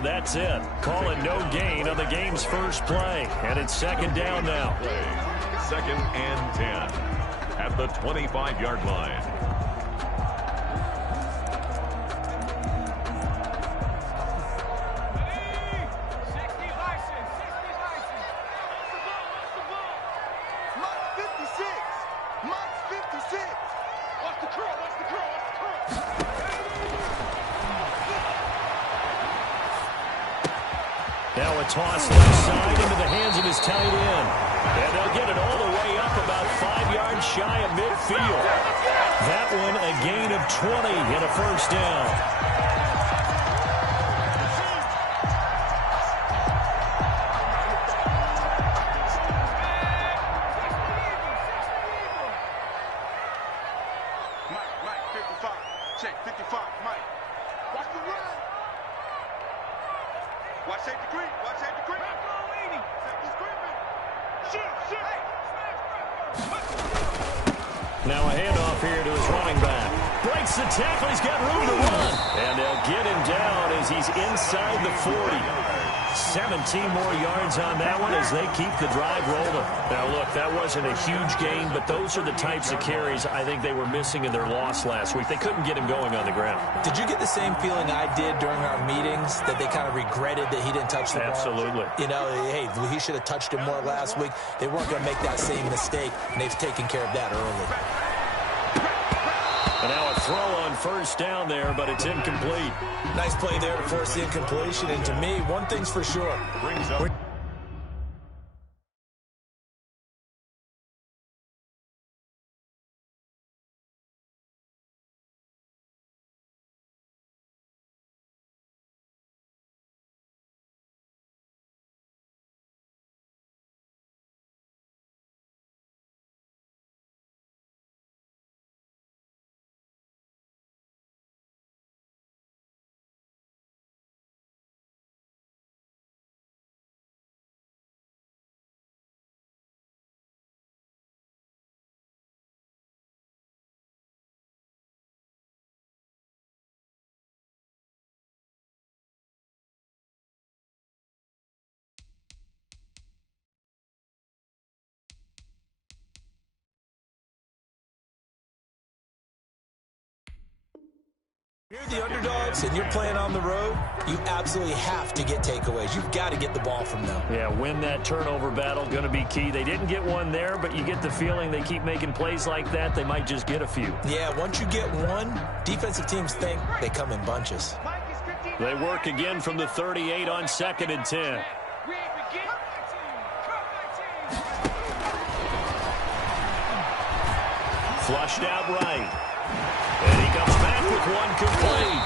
That's it. Call it no gain on the game's first play. And it's second down now. Second and 10 at the 25-yard line. Now a toss left side into the hands of his tight end. And they'll get it all the way up about 5 yards shy of midfield. That one a gain of 20 and a first down. Now a handoff here to his running back. Breaks the tackle. He's got room to run. And they'll get him down as he's inside the 40. 17 more yards on that one as they keep the drive rolling. Now, look, that wasn't a huge gain, but those are the types of carries I think they were missing in their loss last week. They couldn't get him going on the ground. Did you get the same feeling I did during our meetings, that they kind of regretted that he didn't touch the ball? Absolutely. You know, hey, he should have touched him more last week. They weren't going to make that same mistake, and they've taken care of that early. And now a throw on first down there, but it's incomplete. Nice play there to force the incompletion, and to me, one thing's for sure. Brings up. You're the underdogs and you're playing on the road, you absolutely have to get takeaways. You've got to get the ball from them. Yeah, win that turnover battle, going to be key. They didn't get one there, but you get the feeling they keep making plays like that, they might just get a few. Yeah, once you get one, defensive teams think they come in bunches. They work again from the 38 on second and 10. Flushed out right. And he comes back with one complete.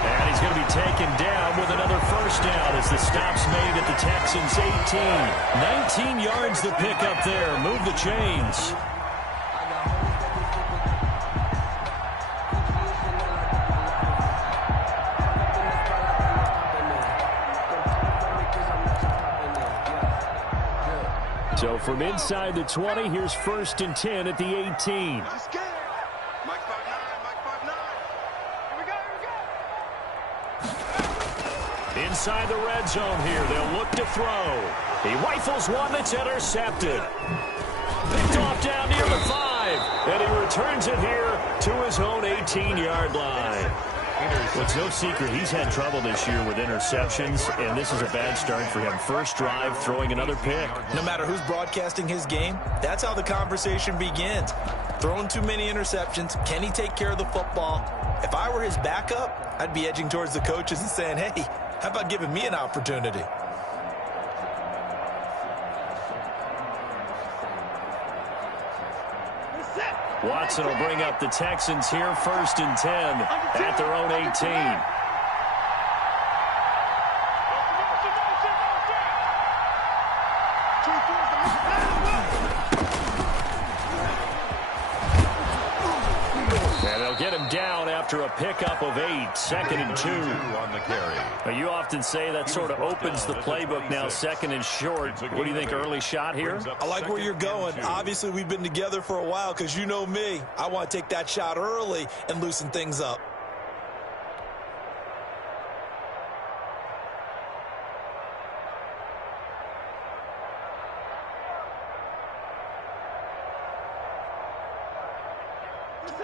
And he's going to be taken down with another first down as the stop's made at the Texans' 18. 19 yards to pick up there. Move the chains. So from inside the 20, here's first and 10 at the 18. Inside the red zone here, they'll look to throw. He rifles one that's intercepted. Picked off down near the 5, and he returns it here to his own 18-yard line. Well, it's no secret he's had trouble this year with interceptions, and this is a bad start for him. First drive, throwing another pick. No matter who's broadcasting his game, that's how the conversation begins. Throwing too many interceptions, can he take care of the football? If I were his backup, I'd be edging towards the coaches and saying, hey, how about giving me an opportunity? Watson will bring up the Texans here, first and 10 at their own 18. And they'll get him down after a pickup of 8, second and 2. On the carry. Now, you often say that sort of opens the playbook now, second and short. What do you think, early shot here? I like where you're going. Obviously, we've been together for a while because you know me. I want to take that shot early and loosen things up.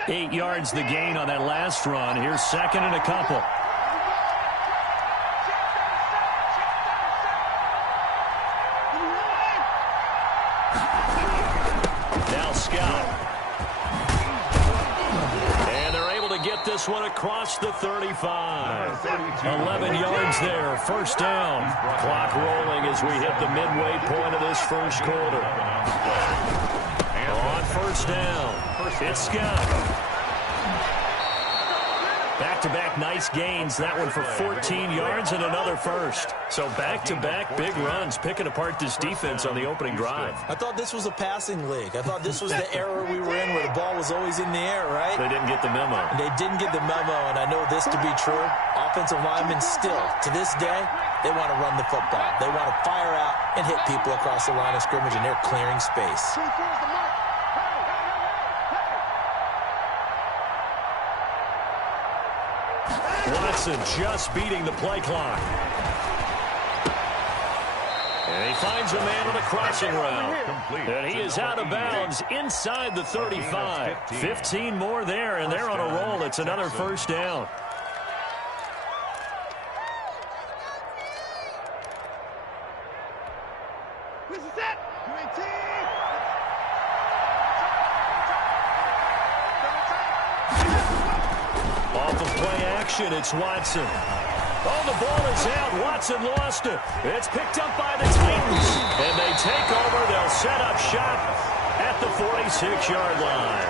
8 yards the gain on that last run. Here's second and a couple. Now Scott. And they're able to get this one across the 35. 11 yards there, first down. Clock rolling as we hit the midway point of this first quarter. On first down, it's Scott. Back-to-back nice gains. That one for 14 yards and another first. So back-to-back big runs, picking apart this defense on the opening drive. I thought this was a passing league. I thought this was the era we were in where the ball was always in the air, right? They didn't get the memo. And they didn't get the memo, and I know this to be true. Offensive linemen still, to this day, they want to run the football. They want to fire out and hit people across the line of scrimmage, and they're clearing space. Watson just beating the play clock. And he finds a man on a crossing route. And he is out of bounds inside the 35. 15 more there, and they're on a roll. It's another first down. Off of play action, it's Watson. Oh, the ball is out. Watson lost it. It's picked up by the Titans. And they take over. They'll set up shop at the 46-yard line.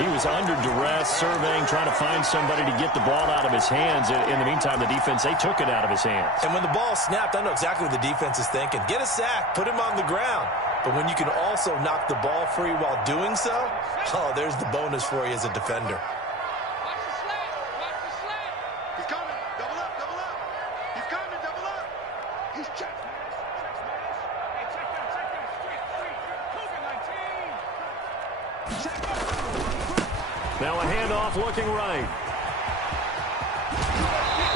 He was under duress, surveying, trying to find somebody to get the ball out of his hands. In the meantime, the defense, they took it out of his hands. And when the ball snapped, I know exactly what the defense is thinking. Get a sack, put him on the ground. But when you can also knock the ball free while doing so, oh, there's the bonus for you as a defender. Now a handoff looking right.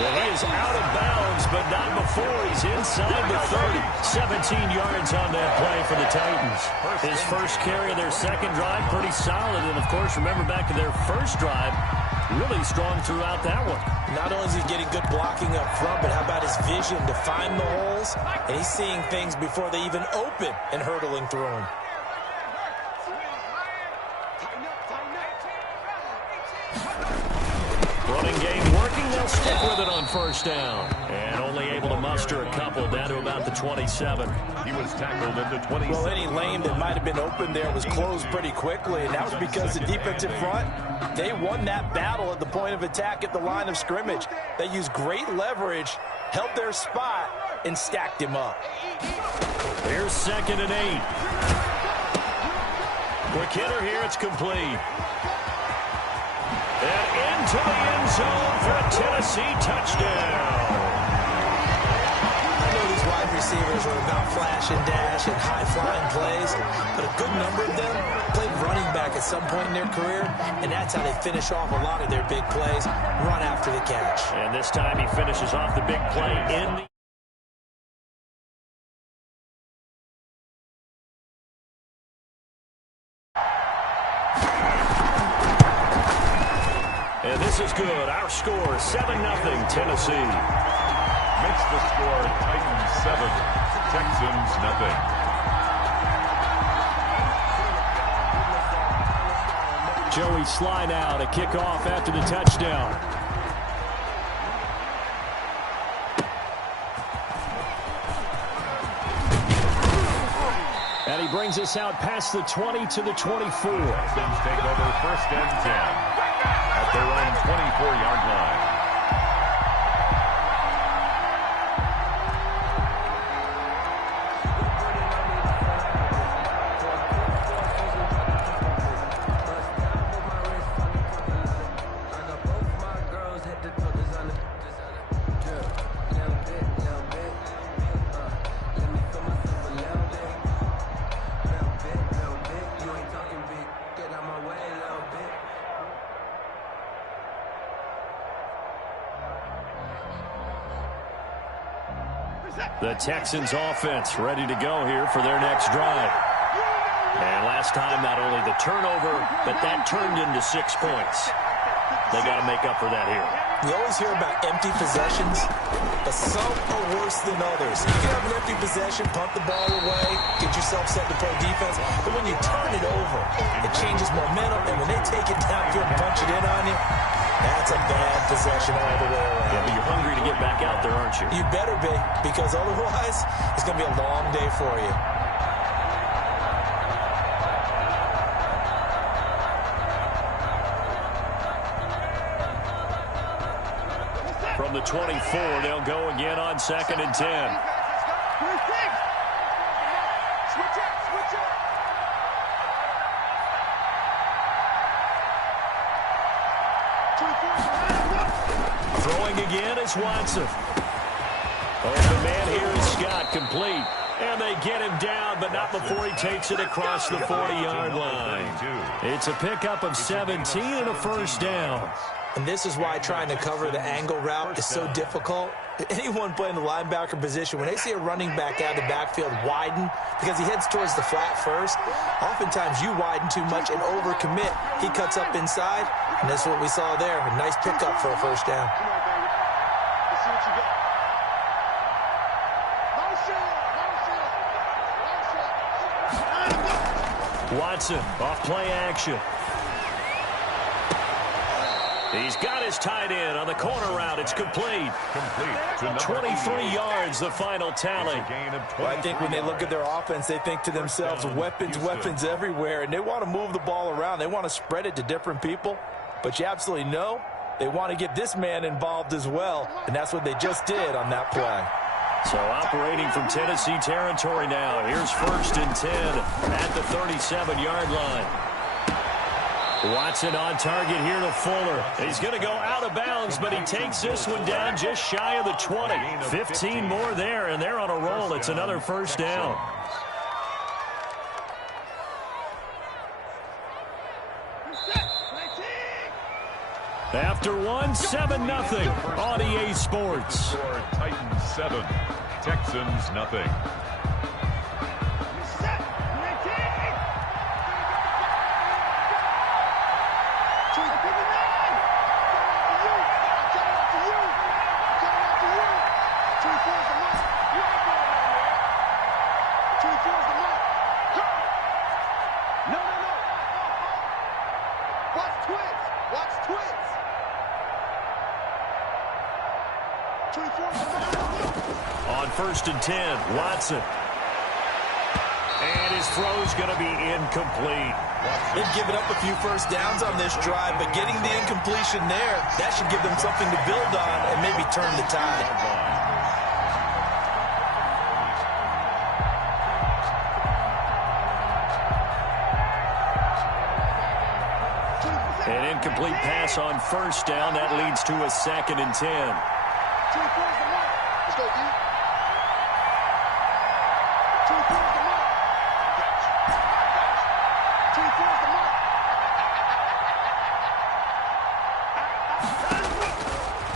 And he is out of bounds, but not before he's inside the 30. 17 yards on that play for the Titans. His first carry of their second drive, pretty solid. And, of course, remember back to their first drive, really strong throughout that one. Not only is he getting good blocking up front, but how about his vision to find the holes? And he's seeing things before they even open and hurdling through them. Running game working. They'll stick with it on first down. And only able to muster a couple down to about the 27. He was tackled at the 27. Well, any lane that might have been open there was closed pretty quickly, and that was because the defensive front, they won that battle at the point of attack at the line of scrimmage. They used great leverage, held their spot, and stacked him up. Here's second and 8. Quick hitter here. It's complete. And into the end zone for a Tennessee touchdown. I know these wide receivers are about flash and dash and high-flying plays, but a good number of them played running back at some point in their career, and that's how they finish off a lot of their big plays, run after the catch. And this time he finishes off the big play in the... And this is good. Our score, 7-0 Tennessee. Makes the score Titans 7, Texans 0. Joey Slye to kick off after the touchdown. And he brings us out past the 20 to the 24. Texans take over first and 10. At their own 24-yard line. The Texans offense ready to go here for their next drive. And last time, not only the turnover, but that turned into 6 points. They got to make up for that here. We always hear about empty possessions, but some are worse than others. You can have an empty possession, punt the ball away, get yourself set to play defense, but when you turn it over, it changes momentum, and when they take it downfield and punch it in on you, that's a bad possession all the way around. Yeah, but you're hungry to get back out there, aren't you? You better be, because otherwise, it's going to be a long day for you. From the 24, they'll go again on 2nd and 10. Throwing again is Watson. The man here is Scott, complete. And they get him down, but not before he takes it across the 40-yard line. It's a pickup of 17 and a first down. And this is why trying to cover the angle route is so difficult. Anyone playing the linebacker position, when they see a running back out of the backfield widen because he heads towards the flat first, oftentimes you widen too much and overcommit. He cuts up inside, and that's what we saw there. A nice pickup for a first down. Watson off play action. He's got his tight end on the corner route. It's complete. 23 yards, the final tally. Well, I think when they look at their offense, they think to themselves, weapons everywhere, and they want to move the ball around. They want to spread it to different people, but you absolutely know they want to get this man involved as well, and that's what they just did on that play. So operating from Tennessee territory now. Here's 1st and 10 at the 37-yard line. Watson on target here to Fuller. He's going to go out of bounds, but he takes this one down just shy of the 20. 15 more there, and they're on a roll. It's another first down. After one, 7-0 on EA Sports. Titans 7, Texans nothing. On 1st and 10, Watson. And his throw's going to be incomplete. They've given up a few first downs on this drive, but getting the incompletion there, that should give them something to build on and maybe turn the tide. An incomplete pass on first down. That leads to a 2nd and 10. Let's go, D.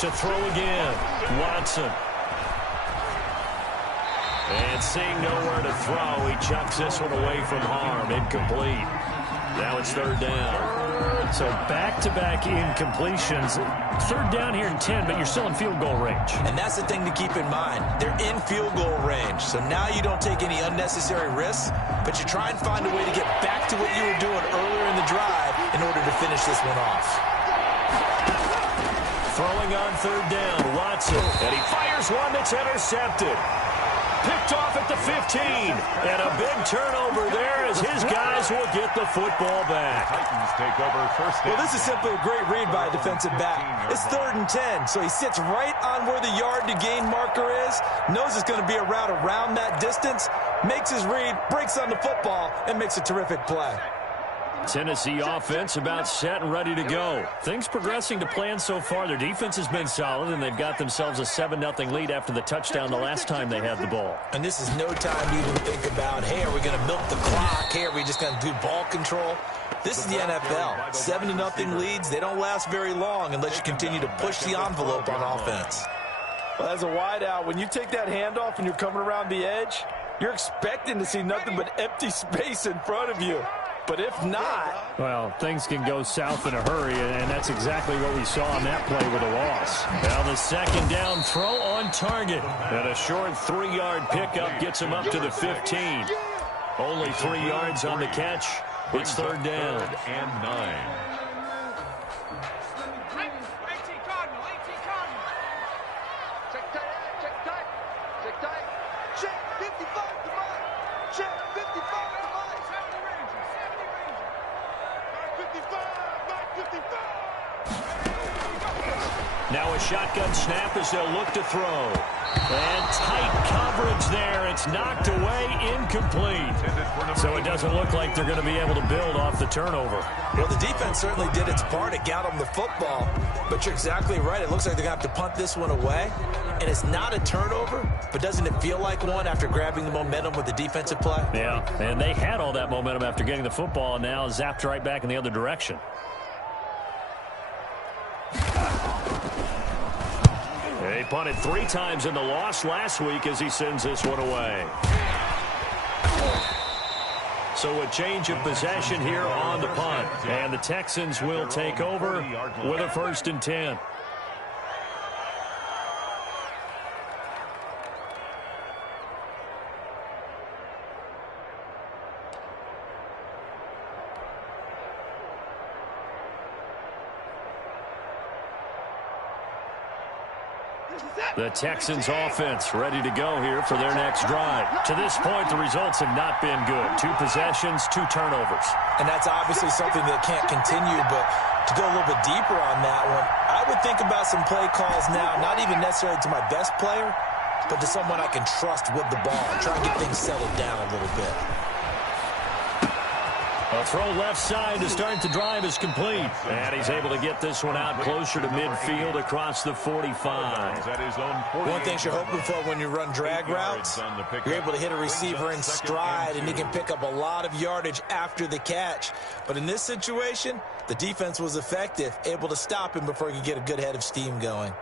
To throw again, Watson. And seeing nowhere to throw, he chucks this one away from harm. Incomplete. Now it's 3rd down. So back-to-back incompletions. 3rd down here in 10, but you're still in field goal range. And that's the thing to keep in mind. They're in field goal range. So now you don't take any unnecessary risks, but you try and find a way to get back to what you were doing earlier in the drive in order to finish this one off. Throwing on 3rd down, Watson. And he fires one that's intercepted. Picked off at the 15. And a big turnover there as his guys will get the football back. Titans take over 1st. Well, this is simply a great read by a defensive back. It's 3rd and 10, so he sits right on where the yard-to-gain marker is, knows it's going to be a route around that distance, makes his read, breaks on the football, and makes a terrific play. Tennessee offense about set and ready to go. Things progressing to plan so far. Their defense has been solid, and they've got themselves a 7-0 lead after the touchdown the last time they had the ball. And this is no time to even think about, hey, are we going to milk the clock? Hey, are we just going to do ball control? This is the NFL. 7-0 leads, they don't last very long unless you continue to push the envelope on offense. Well, as a wideout, when you take that handoff and you're coming around the edge, you're expecting to see nothing but empty space in front of you. But if not... Well, things can go south in a hurry, and that's exactly what we saw on that play with a loss. Now the second down throw on target. And a short 3-yard pickup gets him up to the 15. Only 3 yards on the catch. It's third down. 3rd and 9. Now a shotgun snap as they'll look to throw. And tight coverage there. It's knocked away, incomplete. So it doesn't look like they're going to be able to build off the turnover. Well, the defense certainly did its part. It got them the football. But you're exactly right. It looks like they're going to have to punt this one away. And it's not a turnover, but doesn't it feel like one after grabbing the momentum with the defensive play? Yeah, and they had all that momentum after getting the football, and now zapped right back in the other direction. He punted 3 times in the loss last week as he sends this one away. So a change of possession here on the punt. And the Texans will take over with a 1st and 10. The Texans offense ready to go here for their next drive. To this point, the results have not been good. 2 possessions, 2 turnovers. And that's obviously something that can't continue, but to go a little bit deeper on that one, I would think about some play calls now, not even necessarily to my best player, but to someone I can trust with the ball and try and get things settled down a little bit. A throw left side to start the drive is complete. And he's able to get this one out closer to midfield across the 45. One thing you're hoping for when you run drag routes, you're able to hit a receiver in stride, and he can pick up a lot of yardage after the catch. But in this situation, the defense was effective, able to stop him before he could get a good head of steam going.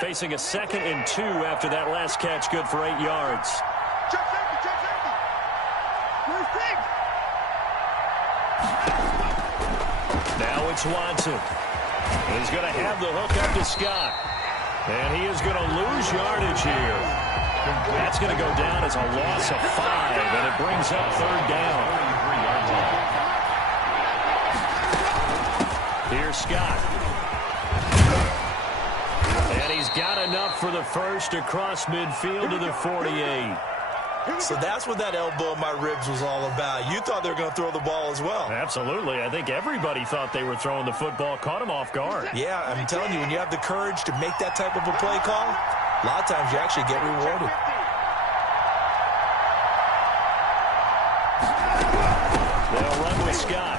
Facing a 2nd and 2 after that last catch, good for 8 yards. Now it's Watson. He's going to have the hook up to Scott. And he is going to lose yardage here. That's going to go down as a loss of 5, and it brings up 3rd down. Here's Scott. And he's got enough for the first across midfield to the 48. So that's what that elbow in my ribs was all about. You thought they were going to throw the ball as well. Absolutely. I think everybody thought they were throwing the football, caught him off guard. Yeah, I'm telling you, when you have the courage to make that type of a play call, a lot of times you actually get rewarded. They'll run with Scott.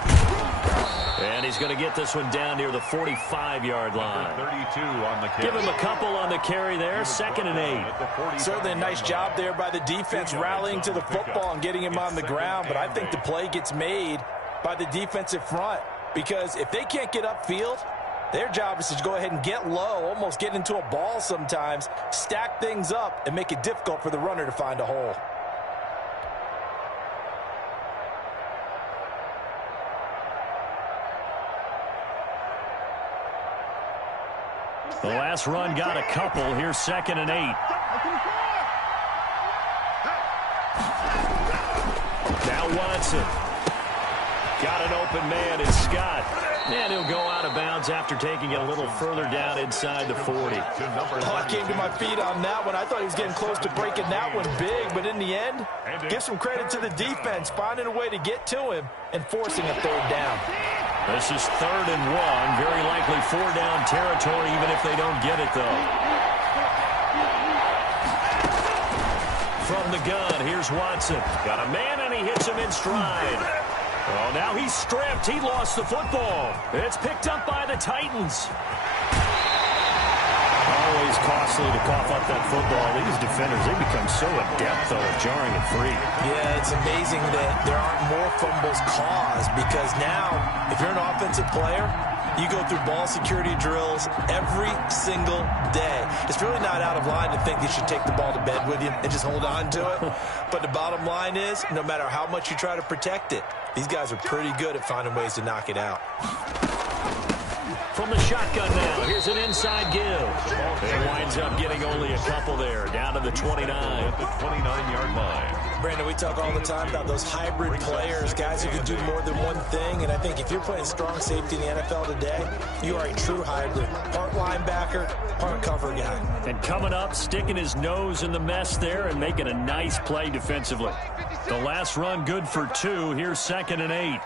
And he's going to get this one down near the 45-yard line. 32 on the carry. Give him a couple on the carry there. 2nd and 8. Certainly a nice job there by the defense rallying to the football and getting him on the ground. But I think the play gets made by the defensive front. Because if they can't get upfield, their job is to go ahead and get low, almost get into a ball sometimes, stack things up, and make it difficult for the runner to find a hole. The last run got a couple. Here's 2nd and 8. Now Watson. Got an open man. It's Scott. And he'll go out of bounds after taking it a little further down inside the 40. Oh, I came to my feet on that one. I thought he was getting close to breaking that one big. But in the end, give some credit to the defense, finding a way to get to him and forcing a 3rd down. This is 3rd and 1. Very likely 4-down territory, even if they don't get it, though. From the gun, here's Watson. Got a man, and he hits him in stride. Well, now he's stripped. He lost the football. It's picked up by the Titans. Always is costly to cough up that football. These defenders, they become so adept, though, at jarring it free. Yeah, it's amazing that there aren't more fumbles caused because now, if you're an offensive player, you go through ball security drills every single day. It's really not out of line to think you should take the ball to bed with you and just hold on to it. But the bottom line is, no matter how much you try to protect it, these guys are pretty good at finding ways to knock it out. From the shotgun now, here's an inside give. It winds up getting only a couple there, down to the 29. At the 29-yard line. Brandon, we talk all the time about those hybrid players, guys who can do more than one thing. And I think if you're playing strong safety in the NFL today, you are a true hybrid. Part linebacker, part cover guy. And coming up, sticking his nose in the mess there and making a nice play defensively. The last run good for 2. Here's 2nd and 8.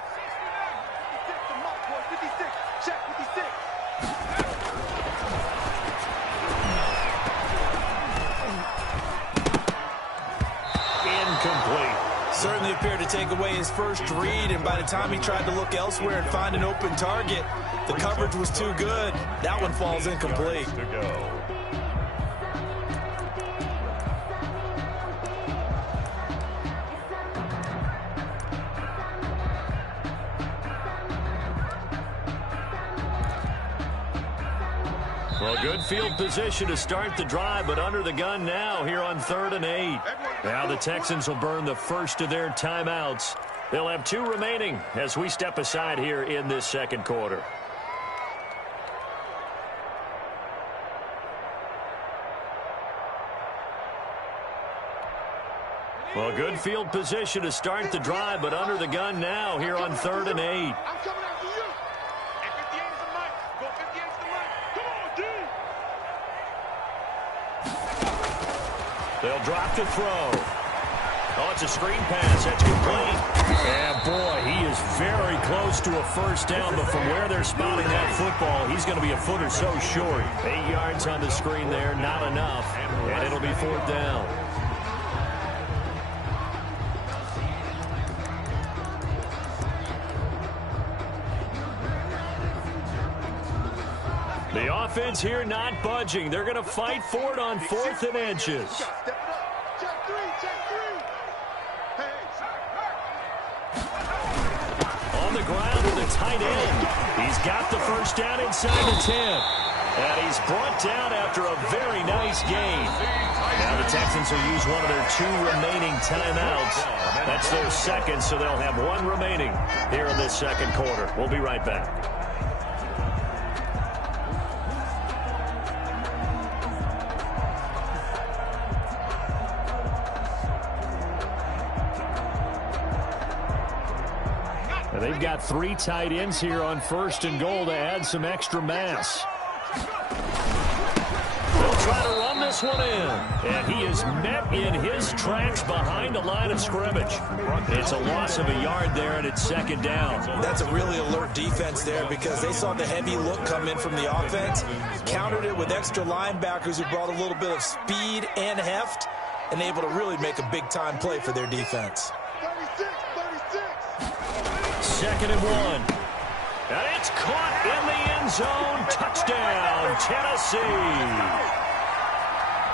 Certainly appeared to take away his first read, and by the time he tried to look elsewhere and find an open target, the coverage was too good. That one falls incomplete. To go. Well, good field position to start the drive, but under the gun now here on 3rd and 8. Now the Texans will burn the first of their timeouts. They'll have 2 remaining as we step aside here in this second quarter. Well, good field position to start the drive, but under the gun now here on 3rd and 8. They'll drop the throw. Oh, it's a screen pass. That's complete. And, boy, he is very close to a first down, but from where they're spotting that football, he's going to be a foot or so short. 8 yards on the screen there, not enough, and it'll be 4th down. The offense here not budging. They're going to fight for it on 4th and inches. On the ground with a tight end. He's got the first down inside the 10. And he's brought down after a very nice gain. Now the Texans will use one of their 2 remaining timeouts. That's their second, so they'll have 1 remaining here in this second quarter. We'll be right back. They've got 3 tight ends here on 1st and goal to add some extra mass. They'll try to run this one in. And he is met in his tracks behind the line of scrimmage. It's a loss of a yard there, and it's 2nd down. That's a really alert defense there because they saw the heavy look come in from the offense, countered it with extra linebackers who brought a little bit of speed and heft, and able to really make a big-time play for their defense. 2nd and 1. And it's caught in the end zone. Touchdown, Tennessee.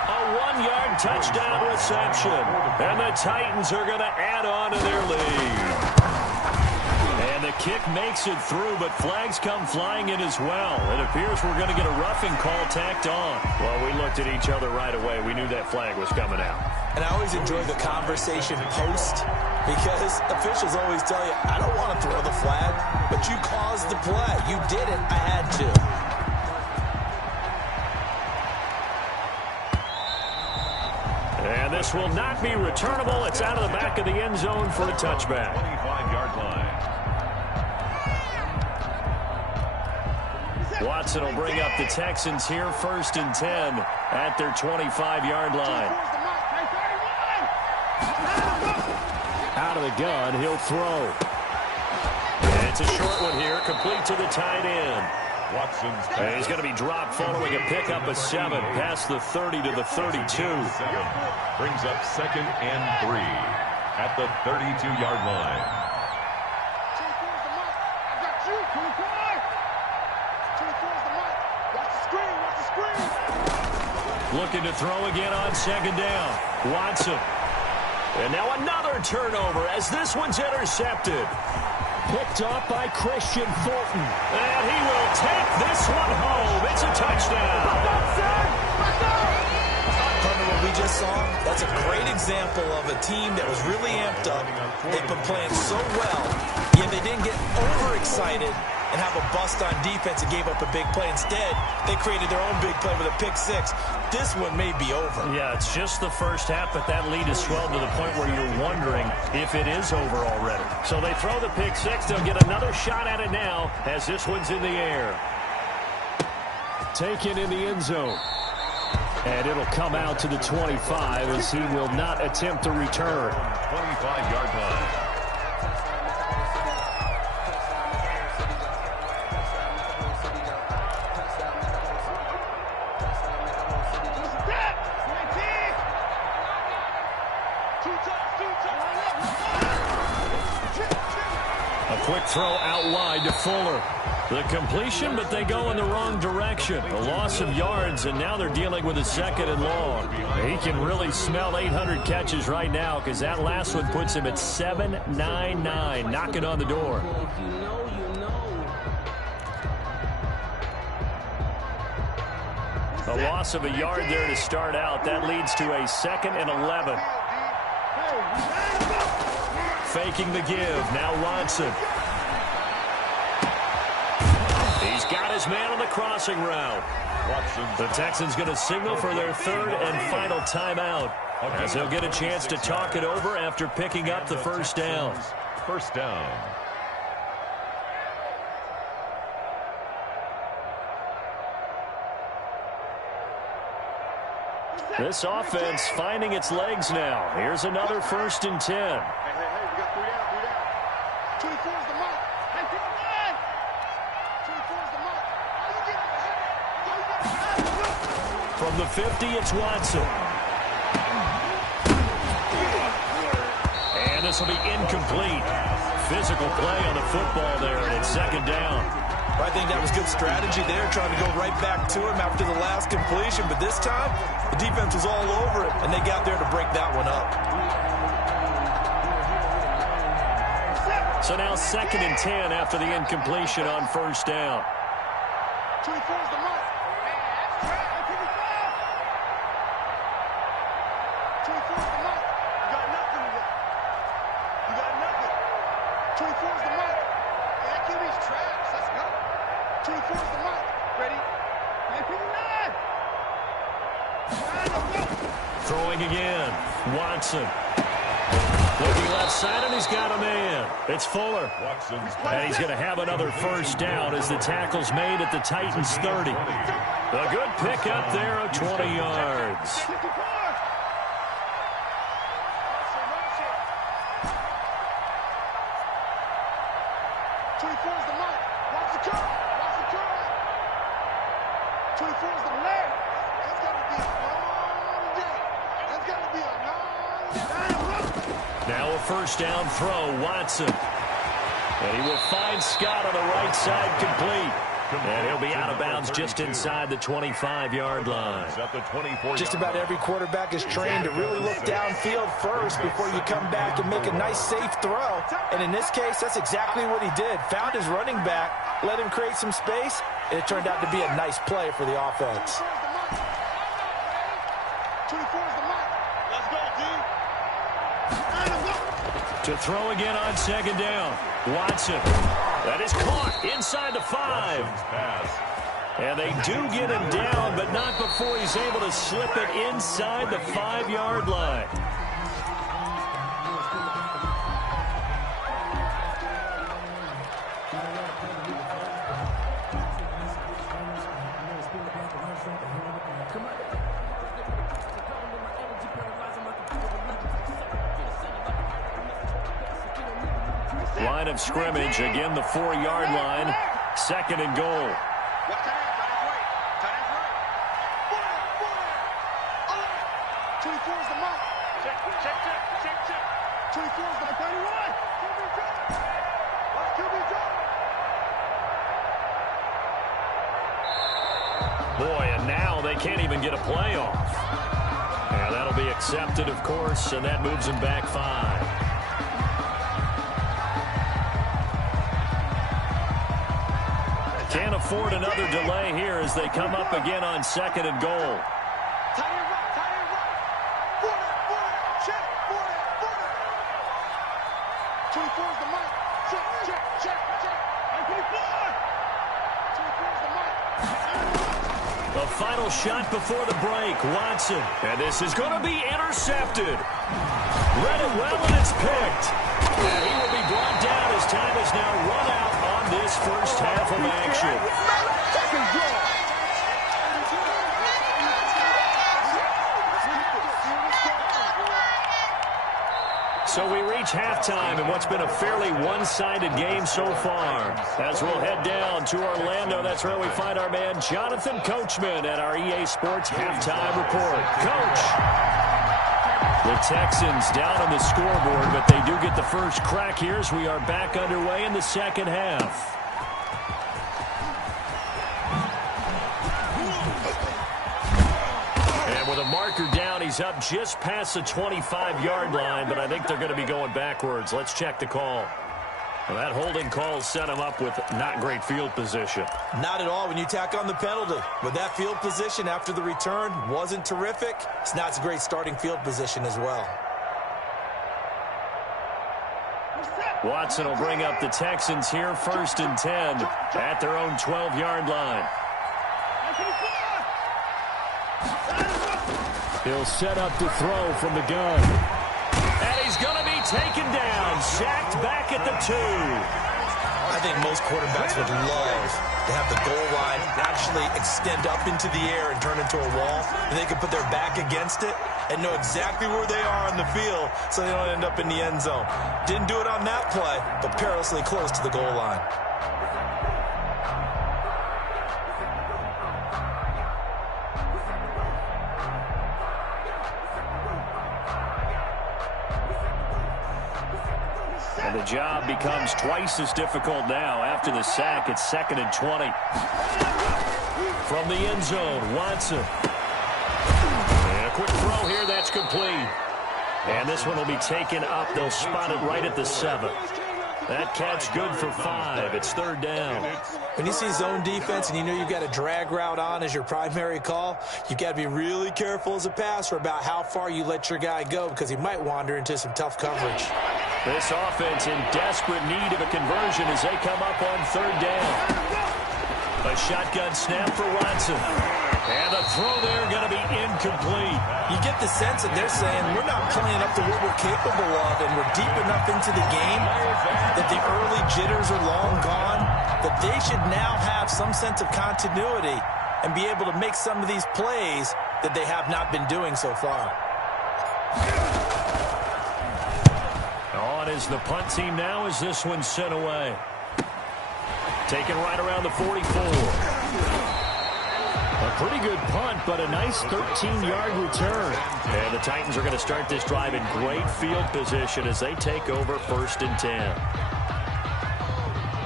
A 1-yard touchdown reception. And the Titans are going to add on to their lead. And the kick makes it through, but flags come flying in as well. It appears we're going to get a roughing call tacked on. Well, we looked at each other right away. We knew that flag was coming out. And I always enjoy the conversation post because officials always tell you, I don't want to throw the flag, but you caused the play. You did it. I had to. And this will not be returnable. It's out of the back of the end zone for a touchback. 25-yard line. Watson will bring up the Texans here 1st and 10 at their 25-yard line. Out of the gun, he'll throw. And it's a short one here, complete to the tight end. Watson's And he's going to be dropped following a pickup of 7 past the 30 to the 32. Brings up 2nd and 3 at the 32-yard line. Looking to throw again on second down. Watson. And now another turnover as this one's intercepted. Picked off by Christian Fulton. And he will take this one home. It's a touchdown. From what we just saw, that's a great example of a team that was really amped up. They've been playing so well, yet they didn't get overexcited and have a bust on defense and gave up a big play. Instead, they created their own big play with a pick six. This one may be over. Yeah, it's just the first half, but that lead is swelled to the point where you're wondering if it is over already. So they throw the pick six. They'll get another shot at it now as this one's in the air. Taken in the end zone. And it'll come out to the 25 as he will not attempt to return. 25-yard line. A quick throw out wide to Fuller. The completion, but they go in the wrong direction. A loss of yards, and now they're dealing with a second and long. He can really smell 800 catches right now because that last one puts him at 799, knocking on the door. A loss of a yard there to start out. That leads to a 2nd and 11. Faking the give. Now Watson. He's got his man on the crossing route. The Texans going to signal for their 3rd and final timeout as they'll get a chance to talk it over after picking up the first down. First down. This offense finding its legs now. Here's another 1st and 10. We got 3 down. 24 is the mark. Hey, 59. 24 is the mark. From the 50, it's Watson. And this will be incomplete. Physical play on the football there, and it's 2nd down. I think that was good strategy there, trying to go right back to him after the last completion. But this time, the defense was all over it, and they got there to break that one up. So now 2nd and 10 after the incompletion on 1st down. 24 is the mark. 24 is the mark. You got nothing today. You got nothing. 24 is the mark. That QB's trash. Let's go. 24 is the mark. Ready? 59. Throwing again. Watson. Looking left side, and he's got a man. It's Fuller. And he's going to have another 1st down as the tackle's made at the Titans' 30. A good pickup there of 20 yards. 24 is the mark. Watch the curve. Watch the curve. 24 is the leg. That's got to be a long day. That's got to be a long day. Now a 1st down throw, Watson. And he will find Scott on the right side, complete. And he'll be out of bounds just inside the 25-yard line. Just about every quarterback is trained to really look downfield first before you come back and make a nice, safe throw. And in this case, that's exactly what he did. Found his running back, let him create some space, and it turned out to be a nice play for the offense. 24 is the mark. Let's go, dude. To throw again on 2nd down. Watson. That is caught inside the 5. And they do get him down, but not before he's able to slip it inside the 5-yard line. Line of scrimmage, again the 4-yard line, 2nd and goal. Watch that hand, tight ends right. 24 is the mark. Check. 24 is the 31. QB drop. Boy, and now they can't even get a playoff. And that'll be accepted, of course, and that moves them back 5. Can't afford another delay here as they come up again on 2nd and goal. The final shot before the break, Watson. And this is going to be intercepted. Read it well, and it's picked. And he will be brought down as time is now run out on this first half of action. So we reach halftime in what's been a fairly one-sided game so far. As we'll head down to Orlando, that's where we find our man Jonathan Coachman at our EA Sports Halftime Report. Coach! The Texans down on the scoreboard, but they do get the first crack here as we are back underway in the second half. And with a marker down, he's up just past the 25-yard line, but I think they're going to be going backwards. Let's check the call. Well, that holding call set him up with not great field position. Not at all when you tack on the penalty. With that field position after the return wasn't terrific. It's not a great starting field position as well. Watson will bring up the Texans here, 1st and 10 at their own 12-yard line. He'll set up to throw from the gun. And he's going to be taken down, sacked back at the 2. I think most quarterbacks would love to have the goal line actually extend up into the air and turn into a wall, and they can put their back against it and know exactly where they are on the field so they don't end up in the end zone. Didn't do it on that play, but perilously close to the goal line. And the job becomes twice as difficult now. After the sack, it's 2nd and 20. From the end zone, Watson. And a quick throw here, that's complete. And this one will be taken up. They'll spot it right at the 7. That catch good for 5. It's 3rd down. When you see zone defense and you know you've got a drag route on as your primary call, you've got to be really careful as a passer about how far you let your guy go because he might wander into some tough coverage. This offense in desperate need of a conversion as they come up on 3rd down. A shotgun snap for Watson. And the throw there going to be incomplete. You get the sense that they're saying we're not playing up to what we're capable of and we're deep enough into the game that the early jitters are long gone, that they should now have some sense of continuity and be able to make some of these plays that they have not been doing so far. On is the punt team now as this one's sent away. Taken right around the 44. A pretty good punt, but a nice 13-yard return. And the Titans are going to start this drive in great field position as they take over 1st and 10.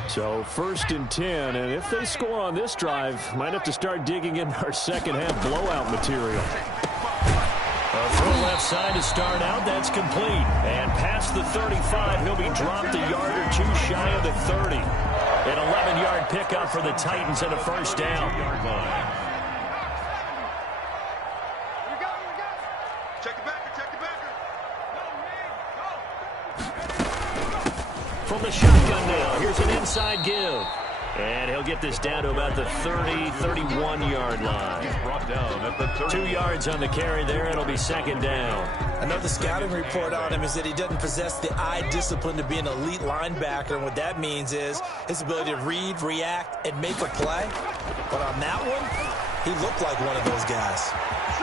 So 1st and 10, and if they score on this drive, might have to start digging in our second half blowout material. A throw left side to start out. That's complete. And past the 35, he'll be dropped a yard or 2 shy of the 30. An 11-yard pickup for the Titans and a 1st down. From the shotgun now, here's an inside give. And he'll get this down to about the 30, 31-yard line. 2 yards on the carry there. It'll be 2nd down. I know the scouting report on him is that he doesn't possess the eye discipline to be an elite linebacker. And what that means is his ability to read, react, and make a play. But on that one, he looked like one of those guys.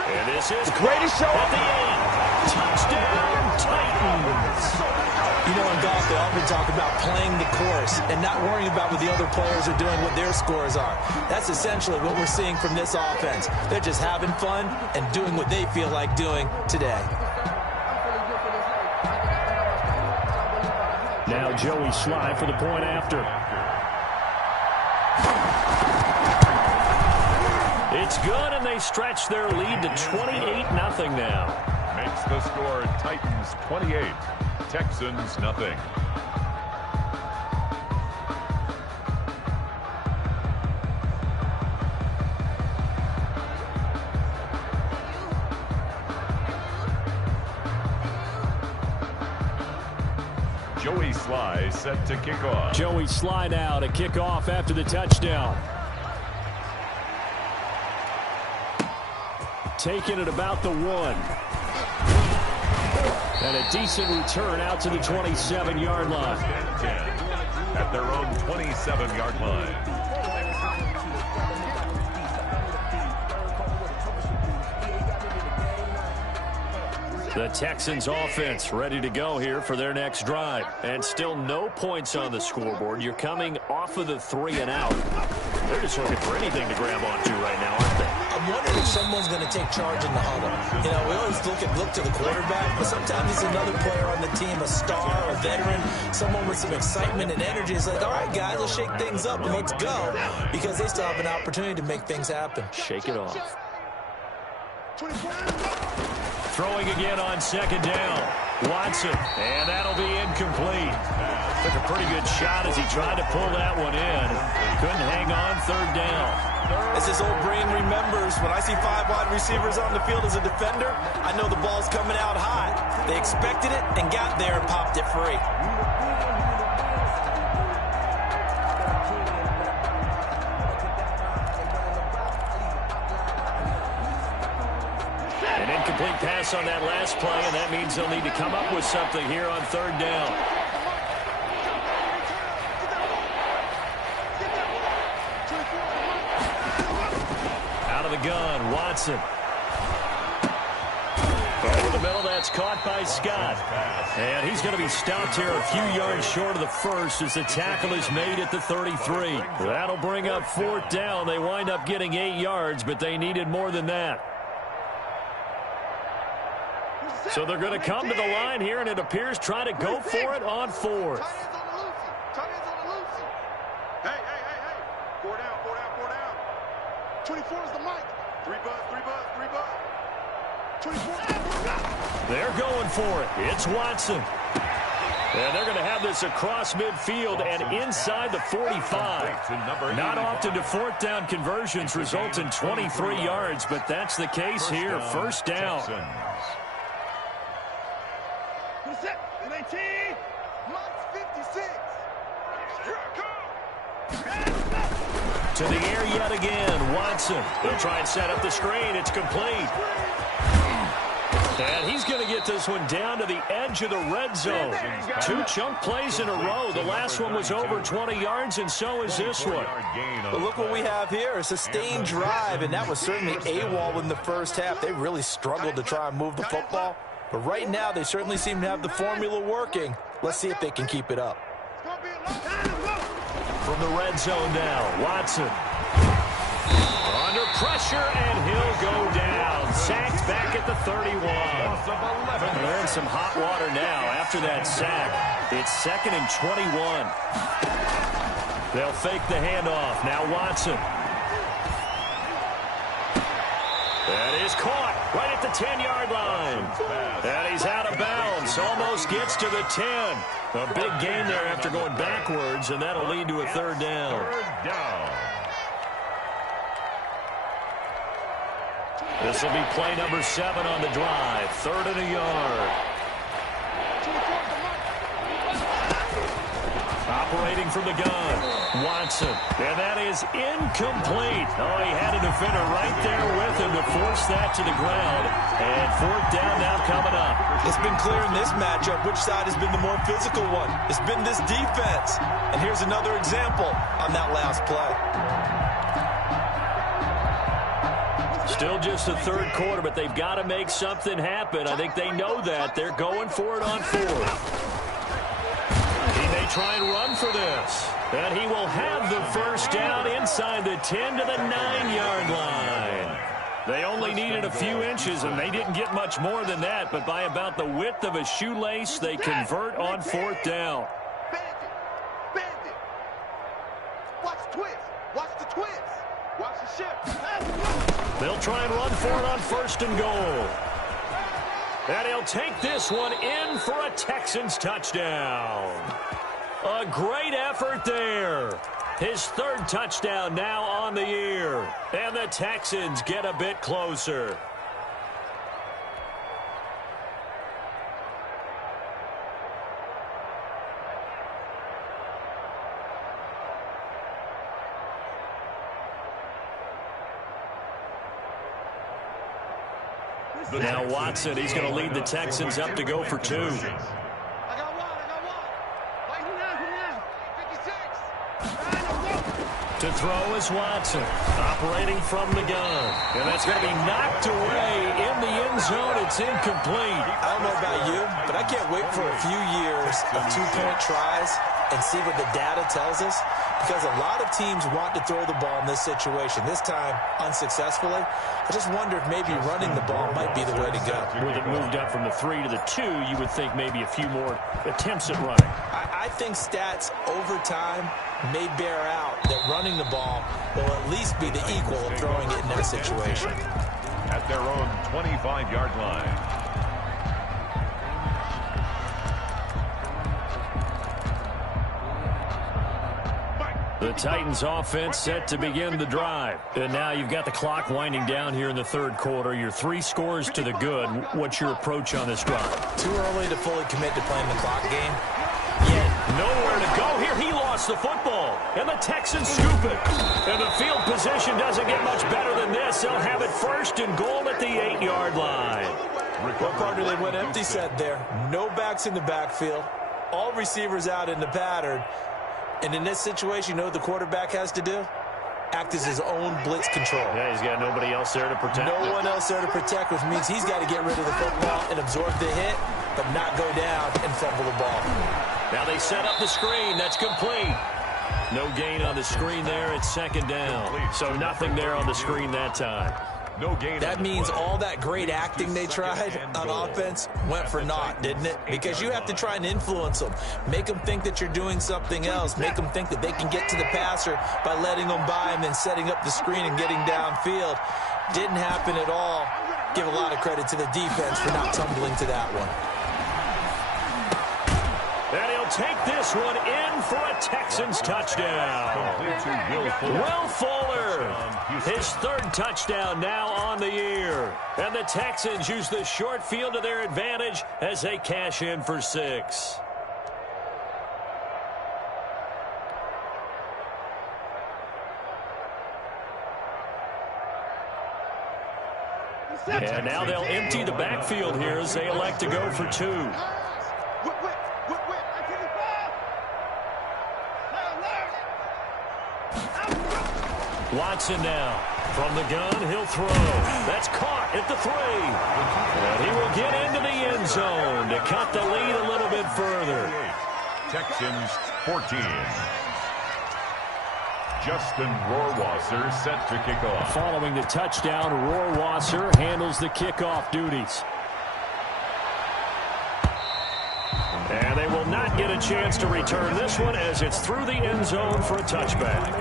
And this is the greatest show at the end. Touchdown, Titans. You know, in golf, they often talk about playing the course and not worrying about what the other players are doing, what their scores are. That's essentially what we're seeing from this offense. They're just having fun and doing what they feel like doing today. Now Joey Sly for the point after. It's good, and they stretch their lead to 28-0 now. Makes the score Titans 28, Texans nothing. Joey Sly set to kick off. Joey Sly now to kick off after the touchdown. Taking it about the 1. And a decent return out to the 27-yard line. 10 at their own 27-yard line. The Texans offense ready to go here for their next drive. And still no points on the scoreboard. You're coming off of the 3 and out. They're just looking for anything to grab onto right now, aren't they? I'm wondering if someone's going to take charge in the huddle. You know, we always look to the quarterback, but sometimes it's another player on the team, a star, a veteran, someone with some excitement and energy. It's like, all right, guys, let's shake things up and let's go, because they still have an opportunity to make things happen. Shake it off. Throwing again on second down. Watson, and that'll be incomplete. Took a pretty good shot as he tried to pull that one in. Couldn't hang on third down. As this old brain remembers, when I see 5 wide receivers on the field as a defender, I know the ball's coming out high. They expected it and got there and popped it free. An incomplete pass on that last play, and that means they'll need to come up with something here on third down. Out of the gun, Watson. Over the middle, that's caught by Scott. And he's going to be stopped here a few yards short of the first as the tackle is made at the 33. That'll bring up fourth down. They wind up getting 8 yards, but they needed more than that. So they're going to come to the line here, and it appears try to go for it on fourth. Tight ends on the loosey. Hey. 4 down. 24 is the mic. 3 buzz. 24. They're going for it. It's Watson. And they're going to have this across midfield and inside the 45. Not often do fourth down conversions result in 23 yards, but that's the case here. First down. To the air yet again, Watson. They'll try and set up the screen. It's complete. And he's going to get this one down to the edge of the red zone. 2 chunk plays in a row. The last one was over 20 yards, and so is this one. But look what we have here, a sustained drive, and that was certainly AWOL in the first half. They really struggled to try and move the football. But right now, they certainly seem to have the formula working. Let's see if they can keep it up. From the red zone now, Watson. Under pressure, and he'll go down. Sacked back at the 31. They're in some hot water now after that sack. It's 2nd and 21. They'll fake the handoff. Now Watson. That is caught right at the 10-yard line. And he's out of bounds. Almost gets to the 10. A big gain there after going backwards, and that'll lead to a third down. This will be play number 7 on the drive. 3rd and a yard. Operating from the gun, Watson. And that is incomplete. Oh, he had a defender right there with him to force that to the ground. And fourth down now coming up. It's been clear in this matchup which side has been the more physical one. It's been this defense. And here's another example on that last play. Still just the third quarter, but they've got to make something happen. I think they know that. They're going for it on fourth. He may try and run for this. And he will have the first down inside the 10 to the 9-yard line. They only needed a few inches, and they didn't get much more than that. But by about the width of a shoelace, they convert on fourth down. Bandit. Watch the twist. Watch the shift. They'll try and run for it on 1st and goal. And he'll take this one in for a Texans touchdown. A great effort there. His 3rd touchdown now on the year. And the Texans get a bit closer. Now Watson, he's going to lead the Texans up to go for 2. I got one. Wait, who now? 56. To throw is Watson, operating from the gun. And that's going to be knocked away in the end zone. It's incomplete. I don't know about you, but I can't wait for a few years of 2-point tries and see what the data tells us, because a lot of teams want to throw the ball in this situation. This time, unsuccessfully. I just wonder if maybe running the ball might be the way to go. With it moved up from the 3 to the 2, you would think maybe a few more attempts at running. I think stats over time may bear out that running the ball will at least be the equal of throwing it in that situation. At their own 25-yard line. The Titans offense set to begin the drive. And now you've got the clock winding down here in the 3rd quarter. Your 3 scores to the good. What's your approach on this drive? Too early to fully commit to playing the clock game. Nowhere to go here. He lost the football. And the Texans scoop it. And the field position doesn't get much better than this. They'll have it 1st and goal at the 8-yard line. What partner they went empty set there. No backs in the backfield. All receivers out in the pattern. And in this situation, you know what the quarterback has to do? Act as his own blitz control. Yeah, he's got nobody else there to protect. No one else there to protect, which means he's got to get rid of the football and absorb the hit, but not go down and fumble the ball. Now they set up the screen. That's complete. No gain on the screen there. It's 2nd down. So nothing there on the screen that time. No gain. That means all that great acting they tried on offense went for naught, didn't it? Because you have to try and influence them. Make them think that you're doing something else. Make them think that they can get to the passer by letting them by and then setting up the screen and getting downfield. Didn't happen at all. Give a lot of credit to the defense for not tumbling to that one. And he'll take this one in for a Texans touchdown. Will Fuller, his 3rd touchdown now on the year. And the Texans use the short field to their advantage as they cash in for 6. And now they'll empty the backfield here as they elect to go for 2. Watson now. From the gun, he'll throw. That's caught at the 3. And he will get into the end zone to cut the lead a little bit further. Texans 14. Justin Rohrwasser set to kick off. Following the touchdown, Rohrwasser handles the kickoff duties. And they will not get a chance to return this one as it's through the end zone for a touchback.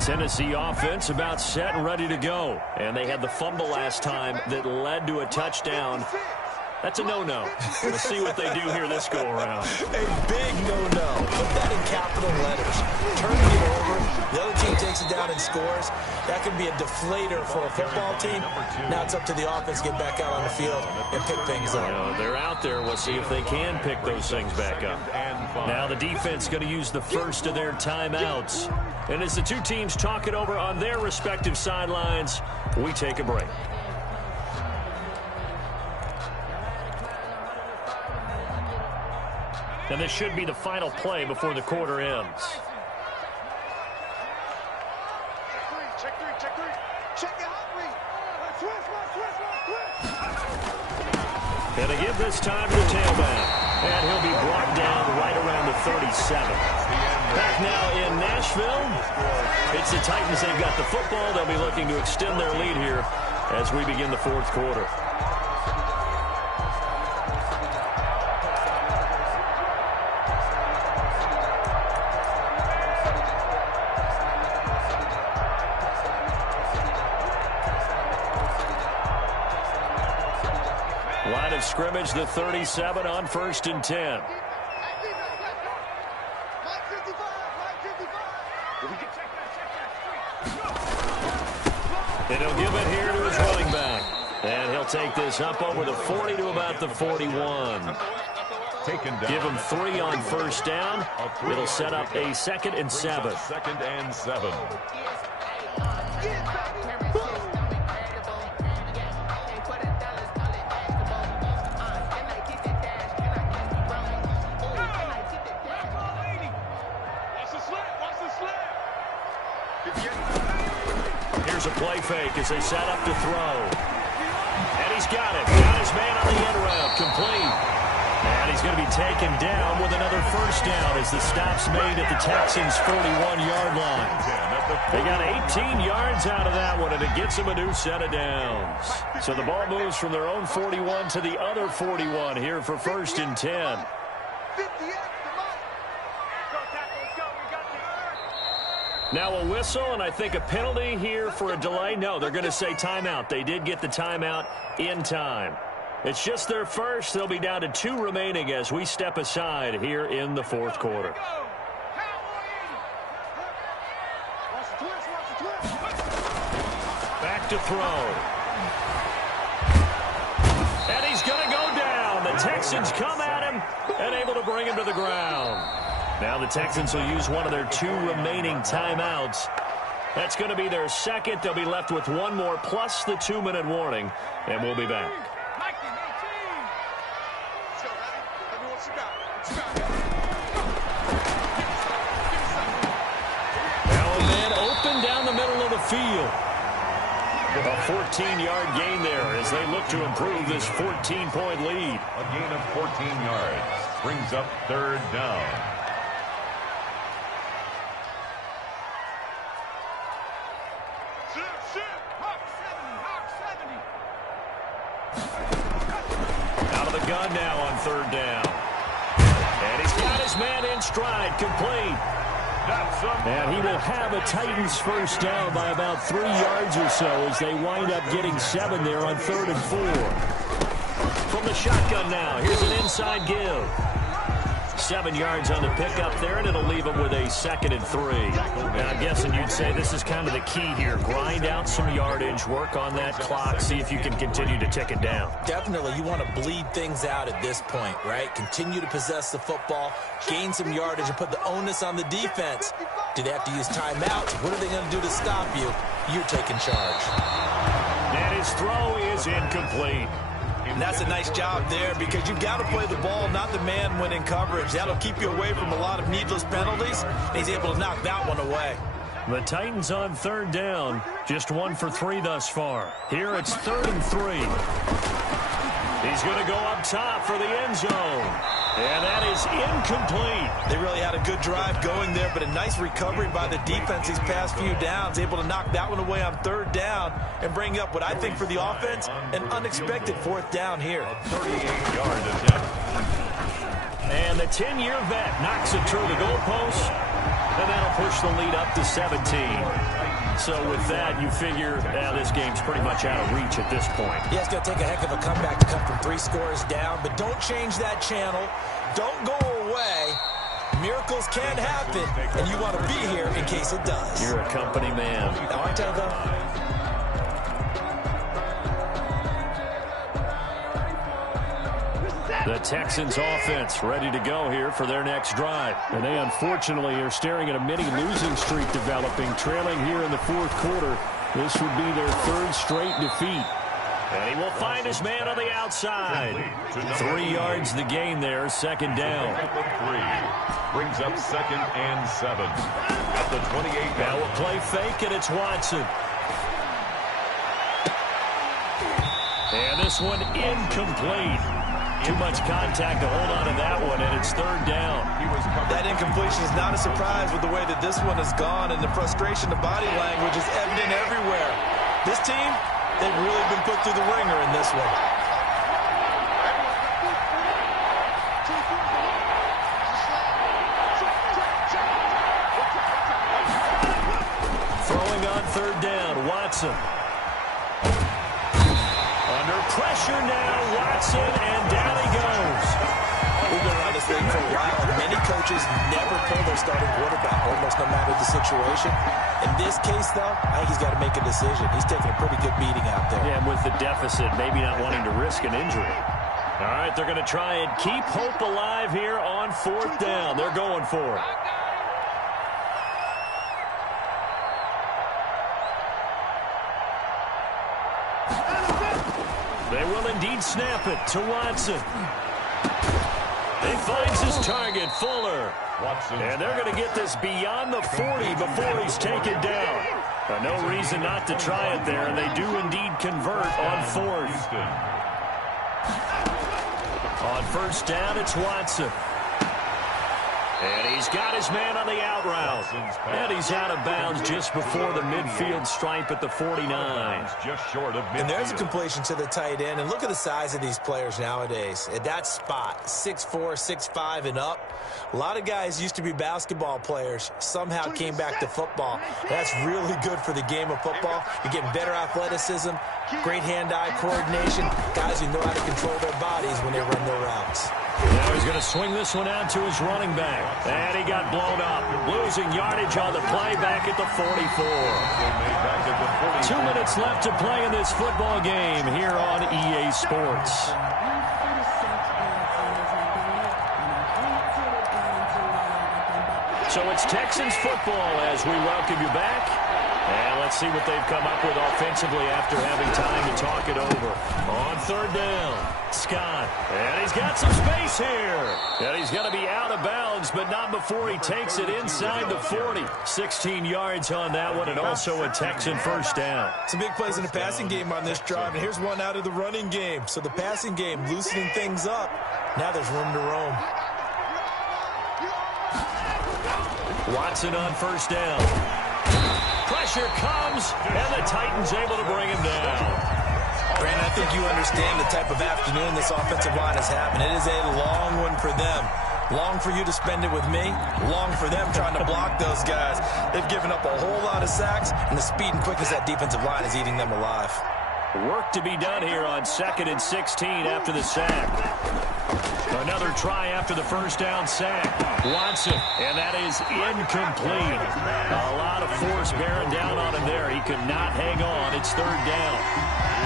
Tennessee offense about set and ready to go. And they had the fumble last time that led to a touchdown. That's a no-no. We'll see what they do here this go-around. A big no-no. Put that in capital letters. Turning it over. The other team takes it down and scores. That could be a deflator for a football team. Now it's up to the offense to get back out on the field and pick things up. You know, they're out there. We'll see if they can pick those things back up. Now the defense going to use the first of their timeouts. And as the two teams talk it over on their respective sidelines, we take a break. And this should be the final play before the quarter ends. Check three. Check it out, three. Switch. And they give this time to the tailback. And he'll be brought down right around the 37. Back now in Nashville, It's the Titans. They've got the football. They'll be looking to extend their lead here as we begin the fourth quarter. Line of scrimmage, the 37 on 1st and 10. And he'll give it here to his running back. And he'll take this up over the 40 to about the 41. Give him 3 on 1st down. It'll set up a 2nd and 7. 2nd and 7. Here's a play fake as they set up to throw. And he's got it. Got his man on the end route. Complete. And he's going to be taken down with another 1st down as the stop's made at the Texans' 41-yard line. They got 18 yards out of that one, and it gets them a new set of downs. So the ball moves from their own 41 to the other 41 here for 1st and 10. Now a whistle, and I think a penalty here for a delay. No, they're going to say timeout. They did get the timeout in time. It's just their first. They'll be down to 2 remaining as we step aside here in the fourth quarter. Back to throw. And he's going to go down. The Texans come at him and able to bring him to the ground. Now the Texans will use one of their 2 remaining timeouts. That's going to be their 2nd. They'll be left with 1 more plus the 2-minute warning, and we'll be back. Now a man open down the middle of the field. A 14-yard gain there as they look to improve this 14-point lead. A gain of 14 yards brings up 3rd down. Out of the gun now on 3rd down. And he's got his man in stride, complete. And he will have a Titans 1st down by about 3 yards or so as they wind up getting 7 there on 3rd and 4. From the shotgun now, here's an inside give. 7 yards on the pickup there, and it'll leave him with a 2nd and 3. And I'm guessing you'd say this is kind of the key here. Grind out some yardage, work on that clock, see if you can continue to tick it down. Definitely, you want to bleed things out at this point, right? Continue to possess the football, gain some yardage, and put the onus on the defense. Do they have to use timeouts? What are they going to do to stop you? You're taking charge. And his throw is incomplete. And that's a nice job there because you've got to play the ball, not the man when in coverage. That'll keep you away from a lot of needless penalties. And he's able to knock that one away. The Titans on 3rd down, just 1 for 3 thus far. Here it's 3rd and 3. He's going to go up top for the end zone. And that is incomplete. They really had a good drive going there, but a nice recovery by the defense these past few downs, able to knock that one away on 3rd down and bring up what I think for the offense, an unexpected 4th down here. 38-yard attempt. And the 10-year vet knocks it through the goalpost, and that'll push the lead up to 17. So with that, you figure this game's pretty much out of reach at this point. Yeah, it's going to take a heck of a comeback to come from 3 scores down, but don't change that channel. Don't go away. Miracles can happen, and you want to be here in case it does. You're a company man. Aren't I, though? The Texans offense ready to go here for their next drive. And they unfortunately are staring at a mini losing streak developing, trailing here in the fourth quarter. This would be their 3rd straight defeat. And he will find his man on the outside. 3 yards the gain there, 2nd down. 3 brings up 2nd and 7 at the 28. Now a play fake, and it's Watson. And this one incomplete. Too much contact to hold on to that one, and it's third down. That incompletion is not a surprise with the way that this one has gone, and the frustration, the body language is evident everywhere. This team, they've really been put through the ringer in this one. Throwing on third down, Watson. Under pressure now, Watson, and down he goes. We've been around this thing for a while. Many coaches never pull their starting quarterback, almost no matter the situation. In this case, though, I think he's got to make a decision. He's taking a pretty good beating out there. Yeah, and with the deficit, maybe not wanting to risk an injury. All right, they're going to try and keep hope alive here on fourth down. They're going for it. They will indeed snap it to Watson. He finds his target, Fuller. And they're going to get this beyond the 40 before he's taken down. No reason not to try it there, and they do indeed convert on fourth. On first down, it's Watson. And he's got his man on the out route. And he's out of bounds just before the midfield stripe at the 49. Just short of midfield. And there's a completion to the tight end. And look at the size of these players nowadays. At that spot, 6'4", 6'5", and up. A lot of guys used to be basketball players, somehow came back to football. That's really good for the game of football. You're getting better athleticism, great hand-eye coordination, guys who know how to control their bodies when they run their routes. Now he's going to swing this one out to his running back. And he got blown up, losing yardage on the play back at the 44. 2 minutes left to play in this football game here on EA Sports. So it's Texans football as we welcome you back. And let's see what they've come up with offensively after having time to talk it over. On third down, Scott. And he's got some space here. And he's going to be out of bounds, but not before he takes it inside the 40. 16 yards on that one, and also a Texan first down. Some big plays in the passing game on this drive, and here's one out of the running game. So the passing game loosening things up. Now there's room to roam. Watson on first down. Pressure comes, and the Titans able to bring him down. Brandon, I think you understand the type of afternoon this offensive line is having. It is a long one for them. Long for you to spend it with me. Long for them trying to block those guys. They've given up a whole lot of sacks, and the speed and quickness of that defensive line is eating them alive. Work to be done here on 2nd and 16 after the sack. Another try after the first down sack. Watson, and that is incomplete. A lot of force bearing down on him there. He could not hang on. It's third down.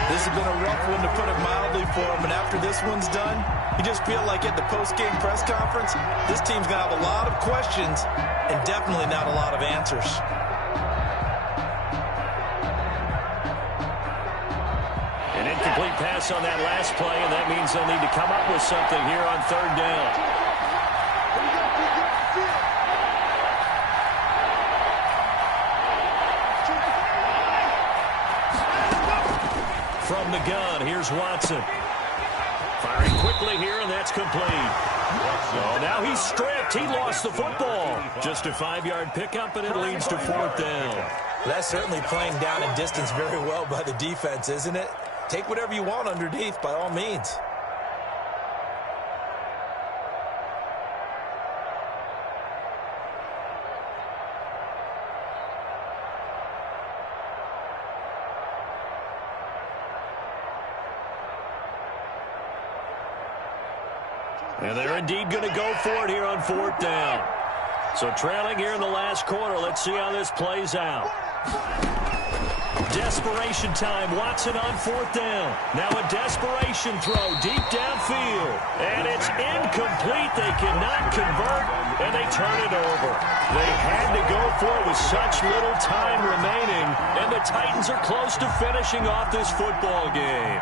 This has been a rough one, to put it mildly, for him. And after this one's done, you just feel like at the post-game press conference, this team's going to have a lot of questions and definitely not a lot of answers. An incomplete pass on that last play, and that means they'll need to come up with something here on third down. From the gun, here's Watson. Firing quickly here, and that's complete. Oh, now he's stripped. He lost the football. Just a 5-yard pickup, and it leads to fourth down. That's certainly playing down and distance very well by the defense, isn't it? Take whatever you want underneath, by all means. And they're indeed going to go for it here on fourth down. So trailing here in the last quarter. Let's see how this plays out. Desperation time. Watson on fourth down. Now a desperation throw deep downfield. And it's incomplete. They cannot convert, and they turn it over. They had to go for it with such little time remaining, and the Titans are close to finishing off this football game.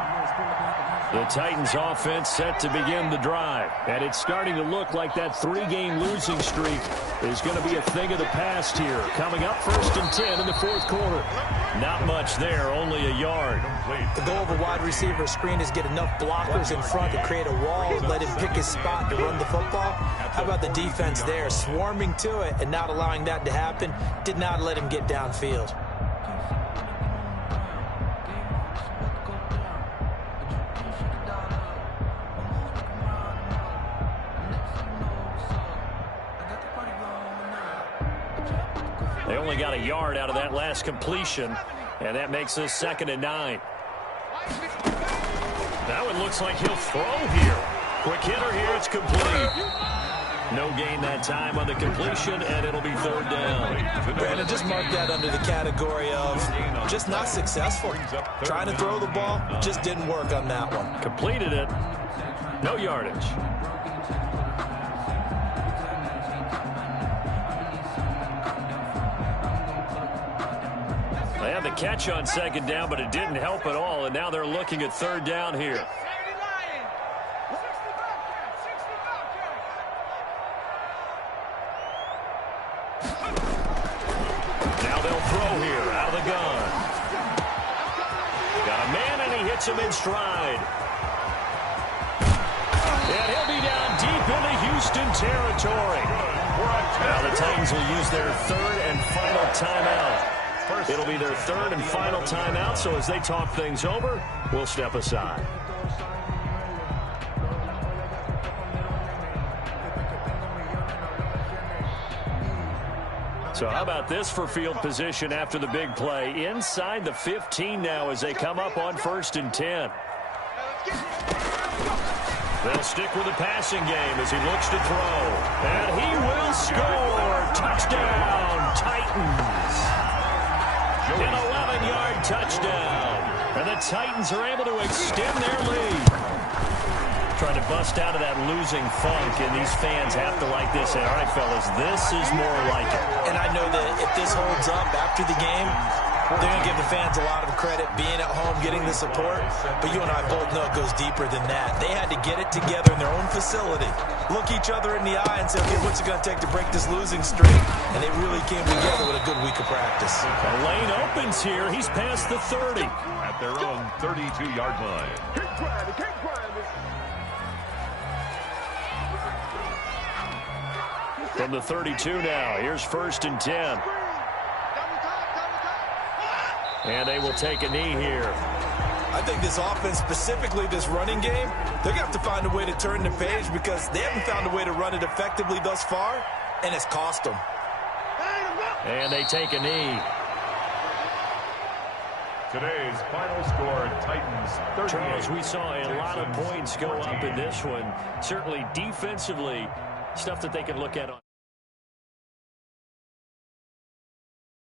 The Titans offense set to begin the drive. And it's starting to look like that 3-game losing streak is going to be a thing of the past here. Coming up 1st and 10 in the 4th quarter. Not much there, only a yard. The goal of a wide receiver screen is get enough blockers in front to create a wall and let him pick his spot to run the football. How about the defense there, swarming to it and not allowing that to happen? Did not let him get downfield. They only got a yard out of that last completion, and that makes us 2nd and 9. Now it looks like he'll throw here. Quick hitter here, it's complete. No gain that time on the completion, and it'll be 3rd down. Brandon, just mark that under the category of just not successful. Trying to throw the ball, just didn't work on that one. Completed it. No yardage. They had the catch on 2nd down, but it didn't help at all, and now they're looking at 3rd down here. Now they'll throw here out of the gun. Got a man, and he hits him in stride. And he'll be down deep into Houston territory. Now the Titans will use their 3rd and final timeout. It'll be their 3rd and final timeout, so as they talk things over, we'll step aside. So how about this for field position after the big play? Inside the 15 now as they come up on 1st and 10. They'll stick with the passing game as he looks to throw. And he will score. Touchdown, Titans. An 11-yard touchdown. And the Titans are able to extend their lead. Trying to bust out of that losing funk, and these fans have to like this. Say, all right, fellas, this is more like it. And I know that if this holds up after the game, they're going to give the fans a lot of credit being at home, getting the support. But you and I both know it goes deeper than that. They had to get it together in their own facility, look each other in the eye and say, okay, what's it going to take to break this losing streak? And they really came together with a good week of practice. A lane opens here. He's past the 30. At their own 32-yard line. Keep grinding, keep grinding. From the 32 now, here's 1st and 10. And they will take a knee here. I think this offense, specifically this running game, they're going to have to find a way to turn the page because they haven't found a way to run it effectively thus far, and it's cost them. And they take a knee. Today's final score, Titans 38. Charles, we saw a lot of points go up in this one. Certainly defensively, stuff that they can look at on.